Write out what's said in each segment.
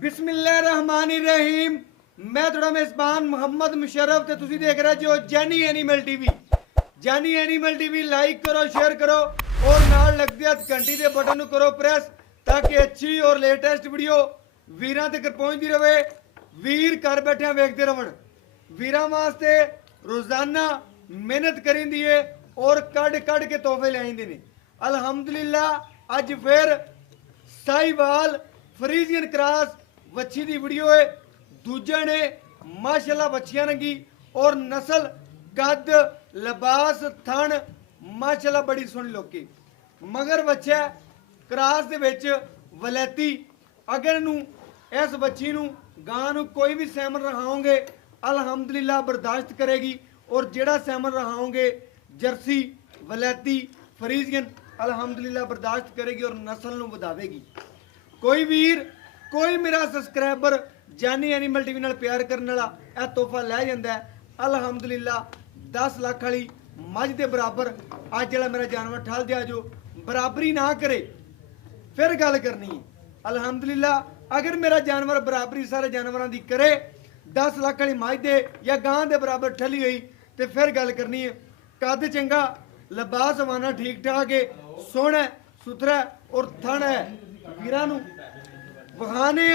बिस्मिल्लाहिर्रहमानिर्रहीम। मैं थोड़ा मेज़बान मोहम्मद मुशर्रफ ते तुसी देख रहे जो जानी एनिमल टीवी। जानी एनिमल टीवी लाइक करो, शेयर करो और नाल लगदी हथ घंटी दे बटन नूं करो प्रेस ताकि अच्छी और लेटेस्ट वीडियो वीरां तक पहुंचदी रहे। वीर घर बैठे वेखदे रहण। वीरां वास्ते रोजाना मेहनत करिंदी है और कड़ कड़ के तोहफे ले आइंदे ने। अल्हम्दुलिल्लाह अज फिर साहिवाल फ्रीजियन क्रॉस वच्छी दी वीडियो है। दूजे ने माशाल्लाह वच्छियां रंगी और नस्ल कद लिबास थन माशाल्लाह बड़ी सोहनी लोकी मगर बच्चा क्रॉस दे विच वलैती। अगर नू इस बच्ची नू गां नू कोई भी सैमन रहाओगे अल्हम्दुलिल्लाह बर्दाश्त करेगी और जेड़ा सैमन रहाओगे जर्सी वलैती फ्रीजियन अल्हम्दुलिल्लाह बर्दाश्त करेगी और नस्ल नू वधावेगी। कोई वीर कोई मेरा सबसक्राइबर जानी एनिमल टीवी नाल प्यार करने वाला यह तोहफा लै जांदा है। अल्हम्दुलिल्लाह 10 लाख वाली मझ के बराबर अज जड़ा मेरा जानवर ठल दिया जो बराबरी ना करे फिर गल करनी है। अल्हम्दुलिल्लाह अगर मेरा जानवर बराबरी सारे जानवरों की करे 10 लाख वाली मझ दे या गां के बराबर ठली हुई तो फिर गल करनी है। कद चंगा लिबास वाना ठीक ठाक है सोहना सुथरा और थन है। वीरां नूं वखाने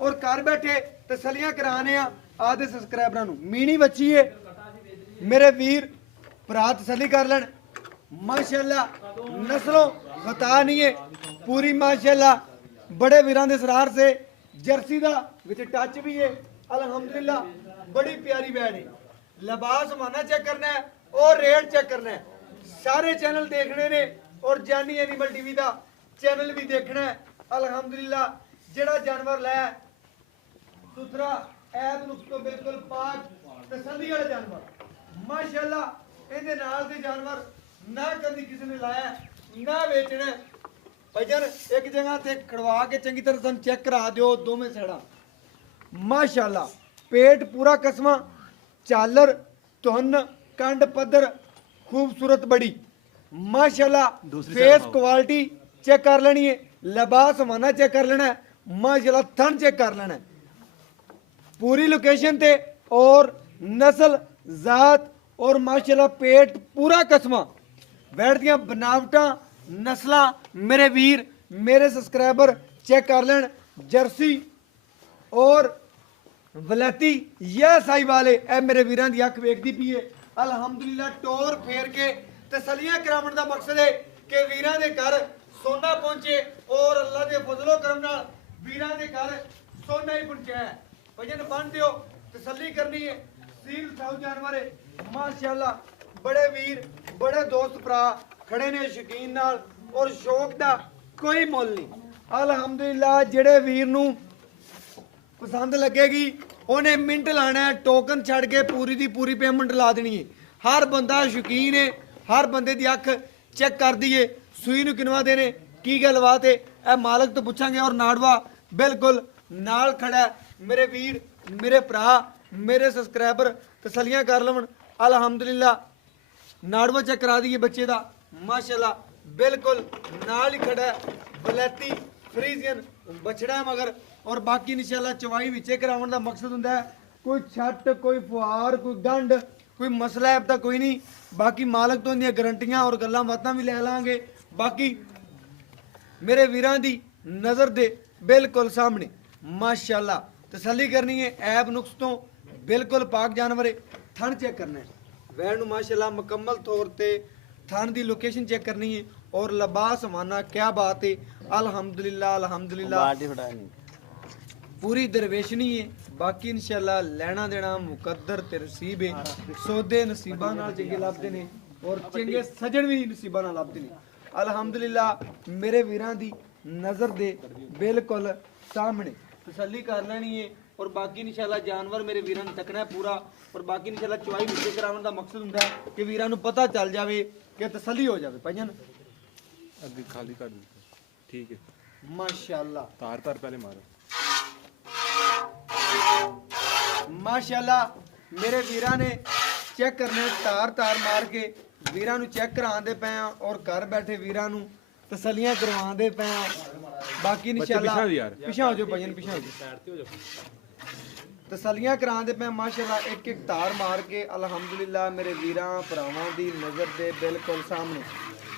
और घर बैठे तसलियां कराने आदे सबसक्राइबरां नूं। मीनी बच्ची है मेरे वीर भरा तसली कर लैन। माशाल्लाह नस्लों खता नहीं है पूरी माशाल्लाह बड़े वीरां दे सरार से जर्सी दा विच टच भी है। अल्हम्दुलिल्लाह बड़ी प्यारी बैड है। लिबास माना चेक करना है और रेट चेक करना है। सारे चैनल देखने ने और जानी एनिमल टीवी का चैनल भी देखना है। अल्हम्दुलिल्लाह जेड़ा जानवर लै सुथरा ऐब नुक्स तो बिल्कुल पाक तसल्ली वाला जानवर माशाल्लाह इहदे नाल दे जानवर ना कभी किसी ने लाया ना बेचना। भजन एक जगह ते खड़वा के चंगी तरह सन चेक करा दियो दोवें सैडा माशाल्लाह पेट पूरा कसमा चालर धुन कंड पद्धर खूबसूरत बड़ी माशाल्लाह फेस क्वालिटी चेक कर लेनी है। लिबास माना चेक कर लेना है माशाल्लाह थन चेक कर लेना है पूरी लोकेशन ते और नस्ल जात और माशाल्लाह पेट पूरा कसमा बैठ दियां बनावटा नस्लां मेरे वीर मेरे सबसक्राइबर चेक कर लेन। जर्सी और वलैती यह साई वाले ए मेरे वीरां दी अख वेखदी पई है। अल्हम्दुलिल्लाह टोर फेर के तसलियां करावन दा मकसद है कि वीरां दे घर सोना पहुंचे और अल्लाह दे फजलो करम नाल वीरां दे घर सोना ही पहुंचा है। भजन बन दियो तसल्ली करनी है। सील साउ जानवर है माशाल्लाह बड़े वीर बड़े दोस्त भरा खड़े ने शकीन नाल और शौक दा कोई मुल नहीं। अल्हम्दुलिल्लाह जेड़े वीर नूं पसंद लगेगी उन्हें मिंट लाना है टोकन छड़ के पूरी दी पूरी पेमेंट ला देनी है। हर बंदा शौकीन है हर बंदे दी अख चेक कर दी है सूई नूं किनवा देने की गलबात है ए मालक तो पूछांगे। और नाड़वा बिल्कुल नाल खड़ा है मेरे वीर मेरे भरा मेरे सबसक्राइबर तसलियां कर लवन। अल्हम्दुलिल्लाह नाड़वा चेक करा दिए बच्चे का माशाल्लाह बिल्कुल नाल ही खड़ा है वलैती फ्रीजियन बछड़ा है मगर और बाकी इंशाल्लाह चवाई विचे करावन का मकसद हुंदा है। कोई छट कोई फुहार कोई गंढ कोई मसला है तो कोई नहीं बाकी मालक तो इन्दियां गारंटियां और गल्लां बातां भी ले लांगे। बाकी मेरे वीरां दी नज़र दे बिल्कुल सामने माशाल्लाह तसल्ली करनी है। ऐब नुक्स तो बिल्कुल पाक जानवर है। थन चेक करना है वैन नूं माशाल्लाह मुकम्मल तौर पर थन की लोकेशन चेक करनी है और लिबास माना क्या बात है। अल्हम्दुलिल्लाह अल्हम्दुलिल्लाह पूरी दरवेशनी है। बाकी इंशाल्लाह लेना देना मुकद्दर ते नसीब है। सौदे नसीबा नाल चंगे लभदे ने और चंगे सजन भी नसीबा नाल लभदे ने। अल्हम्दुलिल्लाह मेरे वीरां दी नज़र दे बिल्कुल सामने तसल्ली कर लेनी है और बाकी इंशाल्लाह जानवर मेरे वीरां ने तकना है पूरा और बाकी इंशाल्लाह चवाई विचे करावन दा मकसद हुंदा है कि वीरां नूं पता चल जावे कि तसल्ली हो जावे। भजन अभी खाली कर दो ठीक है माशाल्लाह तार तार पहले मारो माशाल्लाह मेरे वीरां ने चेक करने तार तार मार के वीरां नूं चेक करांदे पे और घर बैठे वीरां नूं ਤਸੱਲੀਆਂ ਕਰਵਾਉਂਦੇ ਪਏ ਆ। ਬਾਕੀ ਬੱਚੇ ਇਨਸ਼ਾਅੱਲਾ ਪਿੱਛੇ ਹੋ ਯਾਰ। ਪਿੱਛੇ ਹੋ ਜਾਓ ਭਜਨ, ਪਿੱਛੇ ਹੋ ਜਾਓ। ਤਸੱਲੀਆਂ ਕਰਾਉਂਦੇ ਪਏ ਮਾਸ਼ਾਅੱਲਾ, ਇੱਕ ਇੱਕ ਧਾਰ ਮਾਰ ਕੇ ਅਲਹਮਦੁਲਿਲਾ ਮੇਰੇ ਵੀਰਾਂ ਭਰਾਵਾਂ ਦੀ ਨਜ਼ਰ ਦੇ ਬਿਲਕੁਲ ਸਾਹਮਣੇ।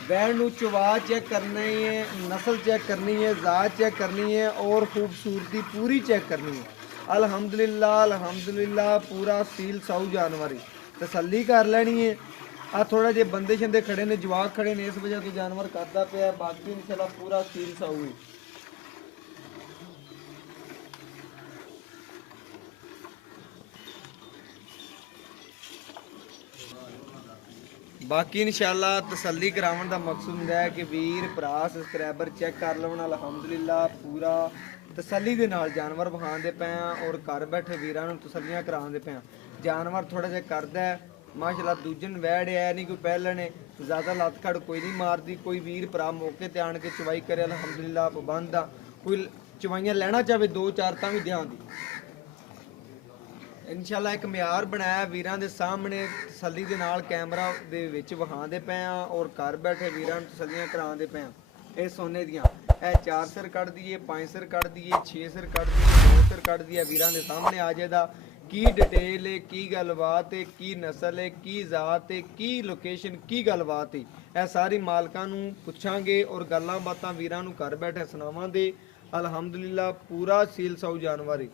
बैल ਨੂੰ ਚਵਾ ਚੈੱਕ ਕਰਨੀ ਹੈ, ਨਸਲ ਚੈੱਕ ਕਰਨੀ ਹੈ, ਜ਼ਾਤ ਚੈੱਕ ਕਰਨੀ ਹੈ और खूबसूरती पूरी चेक करनी है। अल्हम्दुलिल्लाह पूरा सील साऊ जानवर तसल्ली कर लेनी है। आ थोड़ा जे बंदे शंदे खड़े ने, जवाक खड़े ने, इस वजह तो जानवर करता पे। बाकी इंशाल्लाह पूरा सील साऊ है। बाकी इंशाल्लाह तसल्ली करावन का मकसद ਹੁੰਦਾ ਹੈ ਕਿ ਵੀਰ ਭਰਾ ਸਬਸਕ੍ਰਾਈਬਰ ਚੈੱਕ ਕਰ ਲਵਣ। ਅਲਹਮਦੁਲਿਲਾ ਪੂਰਾ ਤਸੱਲੀ ਦੇ ਨਾਲ ਜਾਨਵਰ ਵਿਖਾਉਂਦੇ ਪਏ ਆ ਔਰ ਘਰ ਬੈਠੇ ਵੀਰਾਂ ਨੂੰ ਤਸੱਲੀਆਂ ਕਰਾਉਂਦੇ ਪਏ ਆ। ਜਾਨਵਰ ਥੋੜਾ ਜਿਹਾ ਕਰਦਾ ਹੈ ਮਾਸ਼ਾਅੱਲਾ, ਦੂਜੇ ਨੂੰ ਵਹਿੜਿਆ ਨਹੀਂ ਕੋਈ ਪਹਿਲਾਂ ਨੇ ਜ਼ਿਆਦਾ ਲੱਤ ਖੜ ਕੋਈ ਨਹੀਂ ਮਾਰਦੀ। ਕੋਈ ਵੀਰ ਭਰਾ ਮੌਕੇ ਤੇ ਆਣ ਕੇ ਚਵਾਈ ਕਰੇ ਅਲਹਮਦੁਲਿਲਾ ਪਾਬੰਦ ਆ। ਕੋਈ ਚਵਾਈਆਂ ਲੈਣਾ ਚਾਹੇ 2-4 ਤਾਂ ਵੀ ਦਿਆਂ ਦੀ ਇਨਸ਼ਾਅੱਲਾ ਇੱਕ ਮਿਆਰ ਬਣਾਇਆ ਵੀਰਾਂ ਦੇ ਸਾਹਮਣੇ ਤਸੱਲੀ ਦੇ ਨਾਲ ਕੈਮਰਾ ਦੇ ਵਿੱਚ ਵਿਖਾਉਂਦੇ ਪਏ ਆ ਔਰ ਘਰ ਬੈਠੇ ਵੀਰਾਂ ਨੂੰ ਤਸੱਲੀਆਂ ਕਰਾਉਂਦੇ ਪਏ ਆ। ਇਹ ਸੋਨੇ ਦੀਆਂ ਇਹ 4 ਸਿਰ ਕੱਢ ਦਈਏ, 5 ਸਿਰ ਕੱਢ ਦਈਏ, 6 ਸਿਰ ਕੱਢ ਦਈਏ, 2 ਸਿਰ ਕੱਢ ਦਈਏ, ਵੀਰਾਂ ਦੇ ਸਾਹਮਣੇ ਆ ਜਾਏਦਾ ਕੀ ਡਿਟੇਲ ਹੈ, ਕੀ ਗੱਲਬਾਤ ਹੈ, ਕੀ ਨਸਲ ਹੈ, ਕੀ ਜ਼ਾਤ ਹੈ, ਕੀ ਲੋਕੇਸ਼ਨ, ਕੀ ਗੱਲਬਾਤ ਹੈ, ਇਹ ਸਾਰੀ ਮਾਲਕਾਂ ਨੂੰ ਪੁੱਛਾਂਗੇ ਔਰ ਗੱਲਾਂ ਬਾਤਾਂ ਵੀਰਾਂ ਨੂੰ ਘਰ ਬੈਠੇ ਸੁਣਾਵਾਂਗੇ। ਅਲਹਮਦੁਲਿਲਾ ਪੂਰਾ ਸੀਲ ਸਾਊ ਜਾਨਵਰ ਹੈ,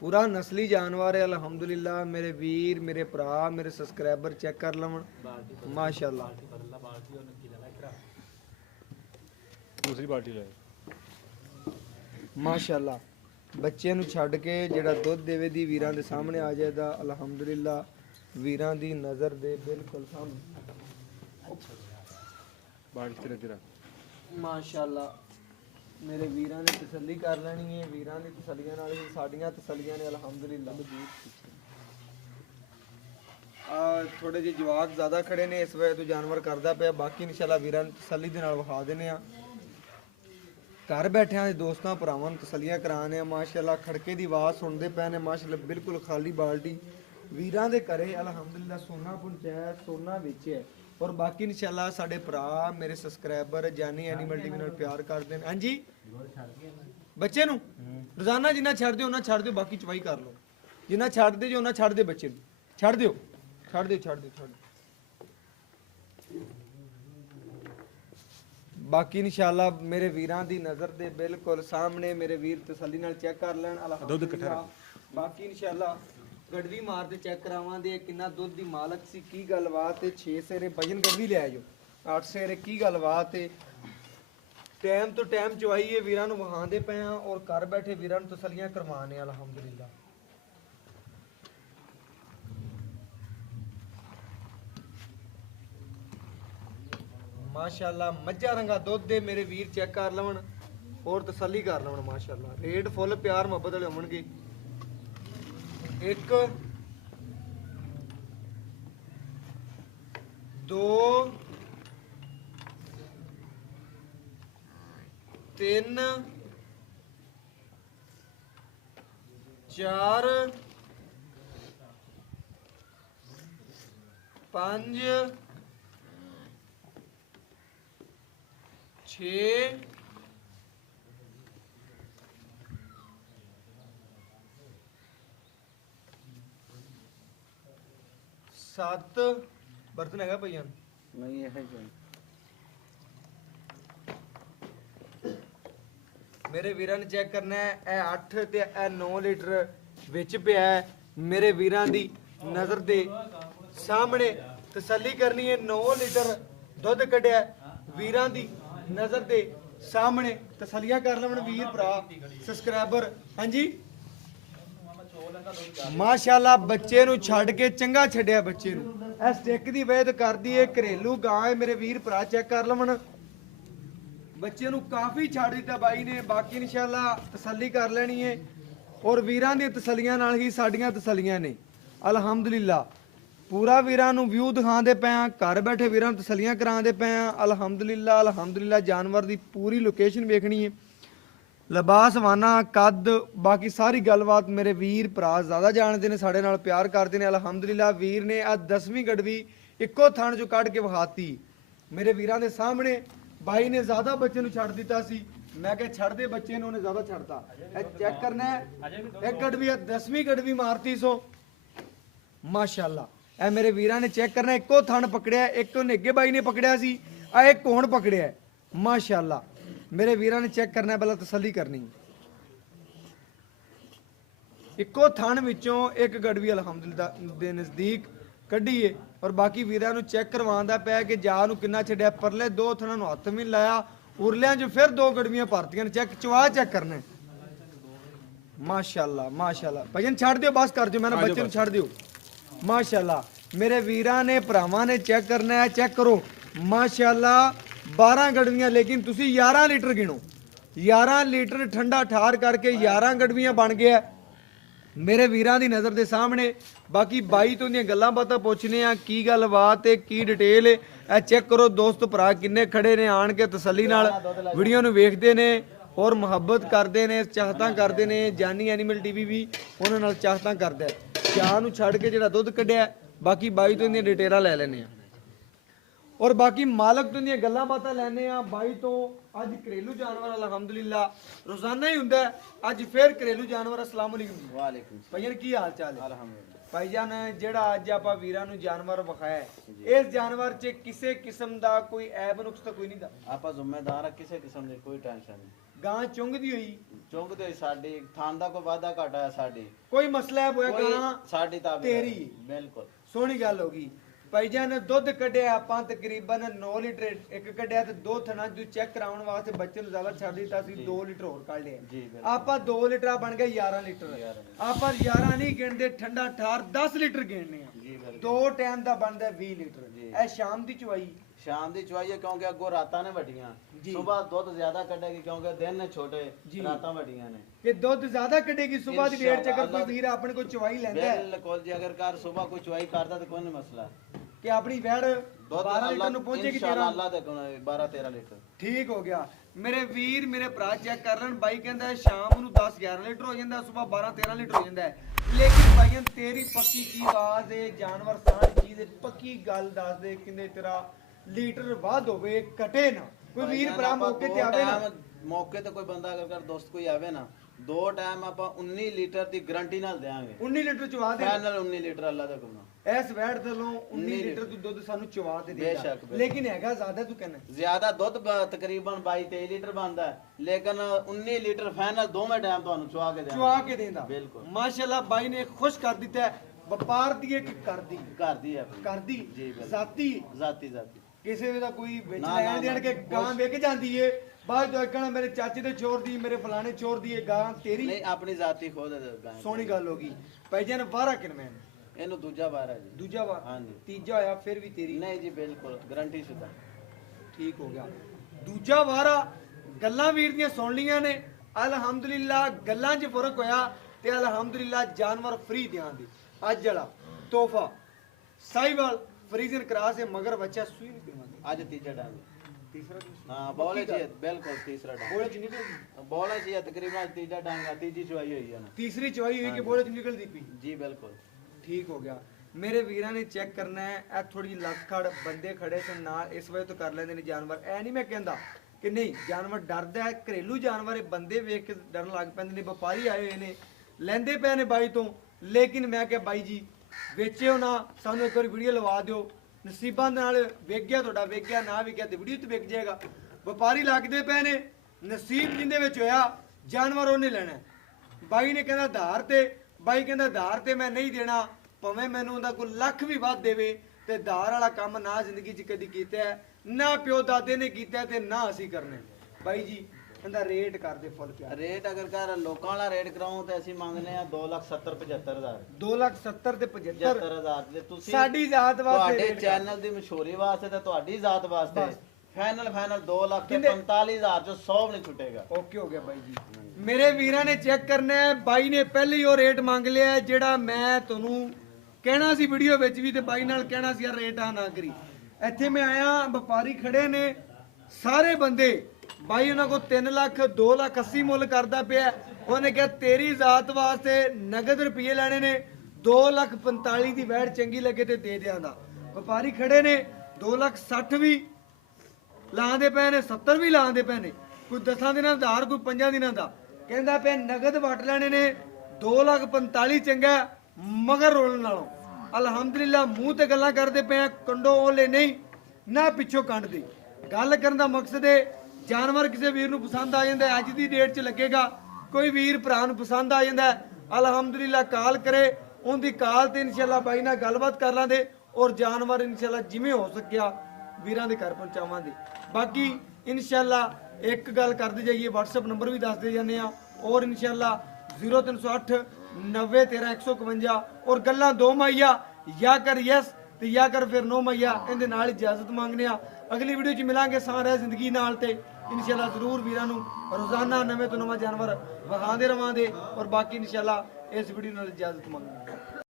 पूरा नस्ली जानवर है। अल्हम्दुलिल्लाह मेरे वीर मेरे भरा मेरे सब्सक्राइबर चेक कर लवन माशाअल्लाह। दूसरी बाल्टी ले माशाअल्लाह बच्चे ਨੂੰ ਛੱਡ ਕੇ ਜਿਹੜਾ ਦੁੱਧ ਦੇਵੇ ਦੀ ਵੀਰਾਂ ਦੇ ਸਾਹਮਣੇ ਆ ਜਾਏਦਾ। ਅਲਹਮਦੁਲਿल्लाह ਵੀਰਾਂ ਦੀ ਨਜ਼ਰ ਦੇ ਬਿਲਕੁਲ ਸਾਹਮਣੇ बाल्टी से लगे रख ਮਾਸ਼ਾਅल्लाह मेरे वीरां ने तसल्ली कर लेनी है। वीरां दी तसल्लियां नाल ही साडियां तसल्लियां ने अल्हम्दुलिल्लाह। थोड़े जे जवाक ज़्यादा खड़े ने इस वजह तो जानवर करदा पिया। बाकी इंशाल्लाह वीरां दी तसल्ली दे नाल विखा देने आ। घर बैठियां दे दोस्तां भरावां नूं तसल्लियां कराने आ माशाअल्लाह। खड़के दी आवाज़ सुनदे पए ने माशाअल्लाह, बिल्कुल खाली बाल्टी वीरां दे घरे अल्हम्दुलिल्लाह सोना पहुंचाया, सोना वेचिया। और बाकी इंशाल्लाह साडे भरा मेरे सब्सक्राइबर जानी एनिमल टीवी नाल प्यार करदे ने। हां जी बच्चे नु रोजाना जिन्ना छड़ दिओ उन्ना छड़ दिओ, बाकी चवाई कर लो। जिन्ना छड़ दे जो उन्ना छड़ दे, बच्चे नु छड़ दिओ, छड़ दिओ, छड़ दिओ, छड़ दिओ। बाकी इंशाल्लाह मेरे वीरां दी नजर दे बिल्कुल सामने मेरे वीर तसल्ली नाल चेक कर लैन अल्हम्दुलिल्लाह। बाकी इंशाल्लाह गड़वी मार के चेक करावांगे किन्ना दुध दी मालक सी, की गलबात है। 6 सेरे वजन गड़वी ले आयो, 8 सेरे की गलबात है। टाइम तो टाइम चवाई है वीरां नूं विखांदे पे आ और घर बैठे वीरां नूं तसल्लियां करवाने अल्हम्दुलिल्लाह। माशाअल्लाह मज्जा रंगा दुध दे मेरे वीर चेक कर लवन और तसल्ली कर लवन माशाअल्लाह। रेट फुल प्यार मुहब्बत वाले होणगे। एक 2 3 4 5 6 7 बर्तन है भैया नहीं है मेरे वीरां ने चेक करना है। ए 8 ते ए 9 लीटर विच पिया है। मेरे वीरां दी नजर दे सामने तसल्ली करनी है। 9 लीटर दुध कढ़िया वीरां दी नजर दे सामने तसल्लियां कर लवन वीर भरा सब्सक्राइबर। हाँ जी माशाअल्लाह बच्चे नु छड़ के चंगा छड़िया। बच्चे नु ए स्टिक दी वजह कर दी है, घरेलू गां है मेरे वीर भरा चेक कर लवन। बच्चे नु काफी छड़ दिता बाई ने। बाकी इंशाअल्लाह तसल्ली कर लेनी है और वीरां दी तसल्लियां नाल ही साडियां तसल्लियां ने अल्हम्दुलिल्लाह। पूरा वीरां नु व्यू दिखांदे पे आ, घर बैठे वीरां नु तसल्लियां करांदे पे आ अल्हम्दुलिल्लाह। अल्हम्दुलिल्लाह जानवर दी पूरी लोकेशन वेखनी है, लिबास वाना कद बाकी सारी गलबात मेरे वीर भरा ज़्यादा जानते हैं, साढ़े नाल प्यार करते हैं अल्हम्दुलिल्लाह। वीर ने आ 10वीं गड़वी इक्को थान चो कढ़ के विखाती मेरे वीरां दे सामने। ਬਾਈ ਨੇ ਜ਼ਿਆਦਾ ਬੱਚੇ ਨੂੰ ਛੱਡ ਦਿੱਤਾ ਸੀ, ਮੈਂ ਕਿਹਾ ਛੱਡ ਦੇ ਬੱਚੇ ਨੂੰ, ਉਹਨੇ ਜ਼ਿਆਦਾ ਛੱਡਤਾ। ਇਹ ਚੈੱਕ ਕਰਨਾ ਹੈ, ਇੱਕ ਗੜਵੀ 10ਵੀਂ ਗੜਵੀ ਮਾਰਤੀ ਸੋ ਮਾਸ਼ਾਅੱਲਾ। ਇਹ ਮੇਰੇ ਵੀਰਾਂ ਨੇ ਚੈੱਕ ਕਰਨਾ, ਇੱਕੋ ਥਣ ਪਕੜਿਆ, ਇੱਕ ਉਹਨੇ ਅੱਗੇ ਬਾਈ ਨੇ ਪਕੜਿਆ ਸੀ, ਆ ਇੱਕ ਹੁਣ ਪਕੜਿਆ ਮਾਸ਼ਾਅੱਲਾ। ਮੇਰੇ ਵੀਰਾਂ ਨੇ ਚੈੱਕ ਕਰਨਾ, ਪਹਿਲਾਂ ਤਸੱਲੀ ਕਰਨੀ। ਇੱਕੋ ਥਣ ਵਿੱਚੋਂ ਇੱਕ ਗੜਵੀ ਅਲਹਮਦੁਲਿਲਾ ਦੇ ਨਜ਼ਦੀਕ ਕੱਢੀਏ, ਔਰ ਬਾਕੀ ਵੀਰਾਂ ਨੂੰ ਚੈੱਕ ਕਰਵਾਉਂਦਾ ਪਿਆ ਕਿ ਜਾ ਨੂੰ ਕਿੰਨਾ ਛੱਡਿਆ। ਪਰਲੇ ਦੋ ਥਣਾਂ ਨੂੰ ਹੱਥ ਵੀ ਨੀ ਲਾਇਆ, ਉਰਲਿਆਂ 'ਚ ਫਿਰ ਦੋ ਗੜਵੀਆਂ ਭਰਤੀਆਂ ਨੇ। ਚੈੱਕ ਚਵਾ ਚੈੱਕ ਕਰਨਾ ਮਾਸ਼ਾਅੱਲਾ ਮਾਸ਼ਾਅੱਲਾ। ਭਜਨ ਛੱਡ ਦਿਓ, ਬਸ ਕਰ ਦਿਓ, ਮੈਂ ਨਾ ਬੱਚੇ ਨੂੰ ਛੱਡ ਦਿਓ ਮਾਸ਼ਾਅੱਲਾ। ਮੇਰੇ ਵੀਰਾਂ ਨੇ ਭਰਾਵਾਂ ਨੇ ਚੈੱਕ ਕਰਨਾ ਹੈ, ਚੈੱਕ ਕਰੋ ਮਾਸ਼ਾਅੱਲਾ। 12 ਗੜਵੀਆਂ, ਲੇਕਿਨ ਤੁਸੀਂ 11 ਲੀਟਰ ਗਿਣੋ, 11 ਲੀਟਰ ਠੰਡਾ ਠਾਰ ਕਰਕੇ 11 ਗੜਵੀਆਂ ਬਣ ਗਿਆ ਮੇਰੇ ਵੀਰਾਂ ਦੀ ਨਜ਼ਰ ਦੇ ਸਾਹਮਣੇ। ਬਾਕੀ ਬਾਈ ਤੋਂ ਦੀਆਂ ਗੱਲਾਂ ਬਾਤਾਂ ਪੁੱਛਨੇ ਆ, ਕੀ ਗੱਲਬਾਤ ਤੇ ਕੀ ਡਿਟੇਲ ਹੈ, ਇਹ ਚੈੱਕ ਕਰੋ। ਦੋਸਤ ਭਰਾ ਕਿੰਨੇ ਖੜੇ ਨੇ, ਆਣ ਕੇ ਤਸੱਲੀ ਨਾਲ ਵੀਡੀਓ ਨੂੰ ਵੇਖਦੇ ਨੇ ਔਰ ਮੁਹੱਬਤ ਕਰਦੇ ਨੇ, ਚਾਹਤਾਂ ਕਰਦੇ ਨੇ। ਜਾਨੀ ਐਨੀਮਲ ਟੀਵੀ ਵੀ ਉਹਨਾਂ ਨਾਲ ਚਾਹਤਾਂ ਕਰਦਾ ਹੈ। ਚਾਹ ਨੂੰ ਛੱਡ ਕੇ ਜਿਹੜਾ ਦੁੱਧ ਕੱਢਿਆ, ਬਾਕੀ ਬਾਈ ਤੋਂ ਦੀਆਂ ਡਿਟੇਲਾਂ ਲੈ ਲੈਣੇ ਆ ਔਰ ਬਾਕੀ ਮਾਲਕ ਤੋਂ ਦੀਆਂ ਗੱਲਾਂ ਬਾਤਾਂ ਲੈਣੇ ਆ ਬਾਈ ਤੋਂ। ਅੱਜ ਘਰੇਲੂ ਜਾਨਵਰ ਅਲਹਮਦੁਲਿਲਾ ਰੋਜ਼ਾਨਾ ਹੀ ਹੁੰਦਾ ਹੈ, ਅੱਜ ਫਿਰ ਘਰੇਲੂ ਜਾਨਵਰ। ਅਸਲਾਮ ਅਲੈਕੁਮ। ਵਾਲੇਕੁਮ ਭਾਈਜਾਨ ਕੀ ਹਾਲ ਚਾਲ ਹੈ? ਅਲਹਮਦੁਲਿਲਾ। ਭਾਈਜਾਨ ਜਿਹੜਾ ਅੱਜ ਆਪਾਂ ਵੀਰਾਂ ਨੂੰ ਜਾਨਵਰ ਵਿਖਾਇਆ ਹੈ, ਇਸ ਜਾਨਵਰ 'ਚ ਕਿਸੇ ਕਿਸਮ ਦਾ ਕੋਈ ਐਬ ਨੁਕਸ ਤਾਂ ਕੋਈ ਨਹੀਂ ਦਾ? ਆਪਾਂ ਜ਼ਿੰਮੇਦਾਰ ਆ, ਕਿਸੇ ਕਿਸਮ ਦੀ ਕੋਈ ਟੈਨਸ਼ਨ ਨਹੀਂ। ਗਾਂ ਚੁੰਗਦੀ ਹੋਈ ਚੁੰਗਦੇ ਹੋਈ ਸਾਡੀ ਥਾਂ ਦਾ ਕੋਈ ਵਾਧਾ ਘਾਟਾ ਹੈ ਸਾਡੀ, ਕੋਈ ਮਸਲਾ ਹੈ ਹੋਇਆ ਕੋਈ ਗਾਂ ਸਾਡੀ ਤਾਂ ਤੇਰੀ। ਬਿਲਕੁਲ ਸੋਹਣੀ ਗੱਲ ਹੋ ਗਈ। ਭਾਈਜਾਨ ਦੁੱਧ ਕੱਢਿਆ ਆਪਾਂ ਤਕਰੀਬਨ 9 ਲੀਟਰ ਇੱਕ ਕੱਢਿਆ, ਤੇ ਦੋ ਥਣਾ ਜੋ ਚੈੱਕ ਕਰਾਉਣ ਵਾਸਤੇ ਬੱਚੇ ਨੂੰ ਜ਼ਿਆਦਾ ਛੱਡ ਦਿੱਤਾ ਸੀ, 2 ਲੀਟਰ ਹੋਰ ਕੱਢ ਲਿਆ। ਜੀ ਬਿਲਕੁਲ। ਆਪਾਂ 2 ਲੀਟਰ ਬਣ ਗਿਆ 11 ਲੀਟਰ। ਆਪਾਂ 11 ਨਹੀਂ ਗਿਣਦੇ, ਠੰਡਾ ਠਾਰ 10 ਲੀਟਰ ਗਿਣਨੇ ਆ। ਜੀ ਬਿਲਕੁਲ। ਦੋ ਟਾਈਮ ਦਾ ਬਣਦਾ 20 ਲੀਟਰ। ਜੀ। ਇਹ ਸ਼ਾਮ ਦੀ ਚਵਾਈ ਸ਼ਾਮ ਦੀ ਚਵਾਈ ਹੈ, ਕਿਉਂਕਿ ਅੱਗੋਂ ਰਾਤਾਂ ਨੇ ਵੱਡੀਆਂ। ਜੀ। ਸਵੇਰ ਦੁੱਧ ਜ਼ਿਆਦਾ ਕੱਢੇਗੀ, ਕਿਉਂਕਿ ਦਿਨ ਨੇ ਛੋਟੇ, ਜੀ। ਰਾਤਾਂ ਵੱਡੀਆਂ ਨੇ। ਕਿ ਦੁੱਧ ਜ਼ਿਆਦਾ ਕੱਢੇਗੀ ਸਵੇਰ ਦੀ ਵੇਟ ਚ। ਅਗਰ ਕੋਈ ਇਨਸ਼ਾਅੱਲਾ। ਵੀਰ ਆਪਣੇ ਕੋਲ ਚਵਾਈ ਲੈਂਦਾ ਹੈ ਬਿਲਕੁਲ ਜੀ, ਅਗਰ ਘਰ ਸਵੇਰ ਕੋਈ ਚਵਾਈ ਕਰਦਾ ਤਾਂ ਕੋਈ ਨਹੀਂ ਮਸਲਾ। ਕਿ ਆਪਣੀ ਵੈੜ ਦੁੱਧ 12 ਲੀਟਰ ਨੂੰ ਪਹੁੰਚੇਗੀ, ਇਨਸ਼ਾਅੱਲਾ 13 ਅੱਲਾ ਦੇ 12 13 ਲੀਟਰ। ਠੀਕ ਹੋ ਗਿਆ। ਮੇਰੇ ਵੀਰ ਮੇਰੇ ਭਰਾ ਚੈੱਕ ਕਰ ਲੈਣ। ਬਾਈ ਕਹਿੰਦਾ ਹੈ ਸ਼ਾਮ ਨੂੰ 10 11 ਲੀਟਰ ਹੋ ਜਾਂਦਾ, ਸਵੇਰ 12 13 ਲੀਟਰ ਹੋ ਜਾਂਦਾ ਹੈ। ਲੇਕਿਨ ਭਾਈਆਂ ਤੇਰੀ ਪੱਕੀ ਕੀ ਆਵਾਜ਼ ਹੈ, ਜਾਨਵਰ ਸਾਰੀ ਚੀਜ਼ ਹੈ, ਪੱਕੀ ਗੱਲ ਦੱਸ ਦੇ ਕਿੰਨੇ ਤੇਰਾ ਲੀਟਰ ਵੱਧ ਹੋਵੇ, ਘਟੇ ਨਾ। ਕੋਈ ਵੀਰ ਭਰਾ ਮੌਕੇ ਤੇ ਆਵੇ ਨਾ, ਮੌਕੇ ਤੇ ਕੋਈ ਬੰਦਾ ਅਗਰ ਦੋਸਤ ਕੋਈ ਆਵੇ ਨਾ, 2 ਟਾਈਮ ਆਪਾਂ 19 ਲੀਟਰ ਦੀ ਗਾਰੰਟੀ ਨਾਲ ਦੇਵਾਂਗੇ। 19 ਲੀਟਰ ਚਵਾ ਦੇ। ਫਾਈਨਲ 19 ਲੀਟਰ ਅੱਲਾ ਦਾ ਹੁਕਮ। ਇਸ ਵੈੜ ਤੋਂ 19 ਲੀਟਰ ਤੂੰ ਦੁੱਧ ਸਾਨੂੰ ਚਵਾ ਦੇ ਦੇਗਾ। ਬੇਸ਼ੱਕ, ਬਿਲਕੁਲ। ਲੇਕਿਨ ਹੈਗਾ ਜ਼ਿਆਦਾ ਤੂੰ ਕਹਿੰਦਾ ਜ਼ਿਆਦਾ ਦੁੱਧ ਤਕਰੀਬਨ 22 23 ਲੀਟਰ ਬਣਦਾ ਹੈ, ਲੇਕਿਨ 19 ਲੀਟਰ ਫਾਈਨਲ ਦੋਵੇਂ ਟਾਈਮ ਤੁਹਾਨੂੰ ਚਵਾ ਕੇ ਦੇਵਾਂਗੇ। ਚਵਾ ਕੇ ਦੇਂਦਾ। ਬਿਲਕੁਲ। ਮਾਸ਼ਾਅੱਲਾ ਬਾਈ ਨੇ ਖੁਸ਼ ਕਰ ਦਿੱਤਾ ਹੈ। ਵਪਾਰ ਦੀ ਹੈ ਕਿ ਕਰਦੀ? ਘਰ ਦੀ ਹੈ ਆਪਣੀ। ਕਰਦੀ ਜੀ ਬਿਲਕੁਲ। ਜ਼ਾਤੀ ਜ਼ਾਤੀ ਕਿਸੇ ਵੀ ਦਾ ਕੋਈ ਵਿੱਚ ਨਾ, ਲੈਣ ਨਾ, ਦੇਣ ਕੇ ਨਾ। ਗਾਂ ਵਿਕ ਜਾਂਦੀ ਏ, ਬਾਅਦ ਚੋਂ ਕਹਣਾ ਮੇਰੇ ਚਾਚੇ ਦੇ ਚੋਰ ਦੀ, ਮੇਰੇ ਫਲਾਣੇ ਚੋਰ ਦੀ, ਇਹ ਗਾਂ ਤੇਰੀ। ਨਹੀਂ, ਆਪਣੀ ਜ਼ਾਤੀ ਖੁਦ ਗਾਂ। ਸੋਹਣੀ ਗੱਲ ਹੋ ਗਈ। ਭਾਈਜਾਨ ਵਾਰਾ ਕਿਨਵੇਂ ਇਹਨੂੰ ਦੂਜਾ ਵਾਰ ਹੈ ਜੀ। ਦੂਜਾ ਵਾਰ? ਹਾਂਜੀ। ਤੀਜਾ ਹੋਇਆ ਫਿਰ ਵੀ ਤੇਰੀ? ਨਹੀਂ ਜੀ ਬਿਲਕੁਲ ਗਾਰੰਟੀ ਸ਼ੁਦਾ। ਠੀਕ ਹੋ ਗਿਆ। ਦੂਜਾ ਵਾਰਾ ਗੱਲਾਂ ਵੀਰ ਦੀਆਂ ਸੁਣ ਲੀਆਂ ਨੇ ਅਲਹਮਦੁਲਿਲਾ। ਗੱਲਾਂ 'ਚ ਫਰਕ ਹੋਇਆ ਤੇ ਅਲਹਮਦੁਲਿਲਾ ਜਾਨਵਰ ਫ੍ਰੀ ਦਿਆਂ ਦੀ। ਅੱਜ ਵਾਲਾ ਤੋਹਫਾ ਸਾਈਵਾਲ ਫਰੀਜ਼ਨ ਕਰਾਸ ਹੈ, ਮਗਰ ਬੱਚਾ ਸੂਈ ਨਹੀਂ ਪੀਵਾਂਗੇ। ਅੱਜ ਤੀਜਾ ਟਾਈਮ। ਤੀਸਰਾ ਹਾਂ ਬੋਲੇ ਜੀ ਬਿਲਕੁਲ ਤੀਸਰਾ ਟਾਈਮ। ਬੋਲੇ 'ਚ ਨਿਕਲ ਬੋਲੇ ਜੀ ਤਕਰੀਬਨ ਅੱਜ ਤੀਜਾ ਟਾਈਮ, ਤੀਜੀ ਚਵਾਈ ਹੋਈ ਹੈ ਨਾ। ਤੀਸਰੀ ਚਵਾਈ ਹੋਈ ਕਿ ਬੋਲੇ 'ਚ ਨਿਕਲਦੀ ਪਈ। ਜੀ ਬਿਲਕੁਲ। ਠੀਕ ਹੋ ਗਿਆ। ਮੇਰੇ ਵੀਰਾਂ ਨੇ ਚੈੱਕ ਕਰਨਾ ਹੈ। ਇਹ ਥੋੜੀ ਜਿਹੀ ਲੱਖ ਖੜ ਬੰਦੇ ਖੜੇ ਸਨ ਨਾਲ, ਇਸ ਵਜ੍ਹਾ ਤੋਂ ਕਰ ਲੈਂਦੇ ਨੇ ਜਾਨਵਰ। ਐ ਨਹੀਂ ਮੈਂ ਕਹਿੰਦਾ ਕਿ ਨਹੀਂ, ਜਾਨਵਰ ਡਰਦਾ ਹੈ। ਘਰੇਲੂ ਜਾਨਵਰ ਇਹ ਬੰਦੇ ਵੇਖ ਕੇ ਡਰਨ ਲੱਗ ਪੈਂਦੇ ਨੇ। ਵਪਾਰੀ ਆਏ ਹੋਏ ਨੇ, ਲੈਂਦੇ ਪਏ ਨੇ ਬਾਈ ਤੋਂ। ਲੇਕਿਨ ਮੈਂ ਕਿਹਾ ਬਾਈ ਜੀ ਵੇਚਿਓ ਨਾ, ਸਾਨੂੰ ਇੱਕ ਵਾਰੀ ਵੀਡੀਓ ਲਵਾ ਦਿਓ। ਨਸੀਬਾਂ ਦੇ ਨਾਲ ਵਿਕ ਗਿਆ ਤੁਹਾਡਾ, ਵਿਕ ਗਿਆ ਨਾ ਵਿਕ ਗਿਆ ਤੇ ਵੀਡੀਓ ਤੇ ਵਿਕ ਜਾਏਗਾ। ਵਪਾਰੀ ਲੱਗਦੇ ਪਏ ਨੇ, ਨਸੀਬ ਜਿੰਦੇ ਵਿੱਚ ਹੋਇਆ ਜਾਨਵਰ ਉਹਨੇ ਲੈਣਾ। ਬਾਈ ਨੇ ਕਹਿੰਦਾ ਆਧਾਰ ਤੇ, ਬਾਈ ਕਹਿੰਦਾ ਆਧਾਰ ਤੇ ਮੈਂ ਨਹੀਂ ਦੇਣਾ, ਭਾਵੇਂ ਮੈਨੂੰ ਉਹਦਾ ਕੋਈ ਲੱਖ ਵੀ ਵੱਧ ਦੇਵੇ। ਤੇ ਧਾਰ ਵਾਲਾ ਕੰਮ ਨਾ ਜ਼ਿੰਦਗੀ 'ਚ ਕਦੀ ਕੀਤਾ ਹੈ, ਨਾ ਪਿਓ ਦਾਦੇ ਨੇ ਕੀਤਾ ਤੇ ਨਾ ਅਸੀਂ ਕਰਨੇ। ਬਾਈ ਜੀ ਕਹਿੰਦਾ ਰੇਟ ਕਰਦੇ ਫੁੱਲ ਪਿਆ। ਰੇਟ ਅਗਰ ਕਰ ਲੋਕਾਂ ਵਾਲਾ ਰੇਟ ਕਰਾਉਂ ਤੇ ਅਸੀਂ ਮੰਗਨੇ ਆ 2,70,75,000। 2,70,000 ਤੇ 75,000 75,000 ਤੇ ਤੁਸੀਂ ਸਾਡੀ ਜ਼ਾਤ ਵਾਸਤੇ ਤੁਹਾਡੇ ਰੇਟ ਚੈਨਲ ਦੀ ਮਸ਼ਹੂਰੀ ਵਾਸਤੇ ਤੇ ਤੁਹਾਡੀ ਜ਼ਾਤ ਵਾਸਤੇ ਬਸ। ਫਾਈਨਲ 2,45,000 ਚ 100 ਨਹੀਂ ਛੁੱਟੇਗਾ। ਓਕੇ ਹੋ ਗਿਆ ਬਾਈ ਜੀ। ਮੇਰੇ ਵੀਰਾਂ ਨੇ ਚੈੱਕ ਕਰਨਾ ਹੈ। ਬਾਈ ਨੇ ਪਹਿਲੇ ਹੀ ਉਹ ਰੇਟ ਮੰਗ ਲਿਆ ਹੈ ਜਿਹੜਾ ਮੈਂ ਤੁਹਾਨੂੰ ਕਹਿਣਾ ਸੀ ਵੀਡੀਓ ਵਿੱਚ ਵੀ, ਤੇ ਬਾਈ ਨਾਲ ਕਹਿਣਾ ਸੀ ਯਾਰ ਰੇਟ ਆ ਨਾ ਕਰੀ। ਇੱਥੇ ਮੈਂ ਆਇਆ, ਵਪਾਰੀ ਖੜੇ ਨੇ ਸਾਰੇ ਬੰਦੇ। ਬਾਈ ਉਹਨਾਂ ਕੋਲ 3 ਲੱਖ 2,80,000 ਮੁੱਲ ਕਰਦਾ ਪਿਆ। ਉਹਨੇ ਕਿਹਾ ਤੇਰੀ ਜ਼ਾਤ ਵਾਸਤੇ ਨਗਦ ਰੁਪਏ ਲੈਣੇ ਨੇ, 2,45,000 ਦੀ ਵੈਟ ਚੰਗੀ ਲੱਗੇ ਤੇ ਦੇ ਦਿਆਂਦਾ। ਵਪਾਰੀ ਖੜੇ ਨੇ 2,60,000 ਵੀ ਲਾਉਂਦੇ ਪਏ ਨੇ, 70 ਵੀ ਲਾਉਂਦੇ ਪਏ ਨੇ, ਕੋਈ 10 ਦਿਨਾਂ ਦਾ ਕੋਈ 5 ਦਿਨਾਂ ਦਾ। ਕਹਿੰਦਾ ਪਿਆ ਨਗਦ ਵਟ ਲੈਣੇ ਨੇ 2,45,000 ਚੰਗਾ ਮਗਰ ਰੋਲਣ ਨਾਲੋਂ। ਅਲਹਮਦੁਲਿਲਾ ਮੂੰਹ ਤੇ ਗੱਲਾਂ ਕਰਦੇ ਪਏ ਆ, ਕੰਡੋ ਓਲੇ ਨਹੀਂ ਨਾ ਪਿੱਛੋਂ ਕੰਡ ਦੀ। ਗੱਲ ਕਰਨ ਦਾ ਮਕਸਦ ਹੈ ਜਾਨਵਰ ਕਿਸੇ ਵੀਰ ਨੂੰ ਪਸੰਦ ਆ ਜਾਂਦਾ ਹੈ, ਅੱਜ ਦੀ ਡੇਟ 'ਚ ਲੱਗੇਗਾ ਕੋਈ ਵੀਰ ਭਰਾ ਨੂੰ ਪਸੰਦ ਆ ਜਾਂਦਾ ਹੈ, ਅਲਹਮਦੁਲਿਲਾ ਕਾਲ ਕਰੇ, ਉਹਦੀ ਕਾਲ ਤੇ ਇਨਸ਼ਾਅੱਲਾ ਬਾਈ ਨਾਲ ਗੱਲਬਾਤ ਕਰ ਲਾਂਦੇ ਔਰ ਜਾਨਵਰ ਇਨਸ਼ਾਅੱਲਾ ਜਿਵੇਂ ਹੋ ਸਕਿਆ ਵੀਰਾਂ ਦੇ ਘਰ ਪਹੁੰਚਾਵਾਂਗੇ। ਬਾਕੀ ਇਨਸ਼ਾਅੱਲਾ ਇੱਕ ਗੱਲ ਕਰਦੇ ਜਾਈਏ, WhatsApp ਨੰਬਰ ਵੀ ਦੱਸਦੇ ਜਾਂਦੇ ਆ ਔਰ ਇਨਸ਼ਾਅੱਲਾ 0308 90 13 151 ਔਰ ਗੱਲਾਂ ਦੋ ਮਾਈਆ ਜਾਂ ਕਰ ਯਸ ਤੇ ਜਾਂ ਕਰ ਫਿਰ ਨੋ ਮਾਈਆ। ਇਹਦੇ ਨਾਲ ਇਜਾਜ਼ਤ ਮੰਗਨੇ ਆ। ਅਗਲੀ ਵੀਡੀਓ 'ਚ ਮਿਲਾਂਗੇ ਸਾਰਿਆਂ ਜ਼ਿੰਦਗੀ ਨਾਲ ਤੇ ਇਨਸ਼ਾਅੱਲਾ ਜ਼ਰੂਰ ਵੀਰਾਂ ਨੂੰ ਰੋਜ਼ਾਨਾ ਨਵੇਂ ਤੋਂ ਨਵਾਂ ਜਾਨਵਰ ਵਿਖਾਉਂਦੇ ਰਵਾਂਗੇ ਔਰ ਬਾਕੀ ਇਨਸ਼ਾਅੱਲਾ ਇਸ ਵੀਡੀਓ ਨਾਲ ਇਜਾਜ਼ਤ ਮੰਗਦੇ